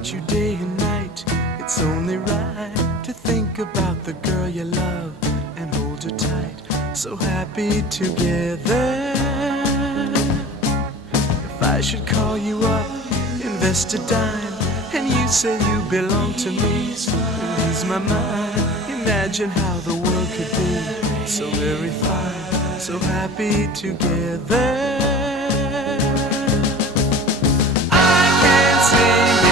about you day and night. It's only right to think about the girl you love and hold her tight. So happy together. If I should call you up, invest a dime, and you say you belong to me, lose my mind. Imagine how the world could be so very fine, so happy together. I can't sing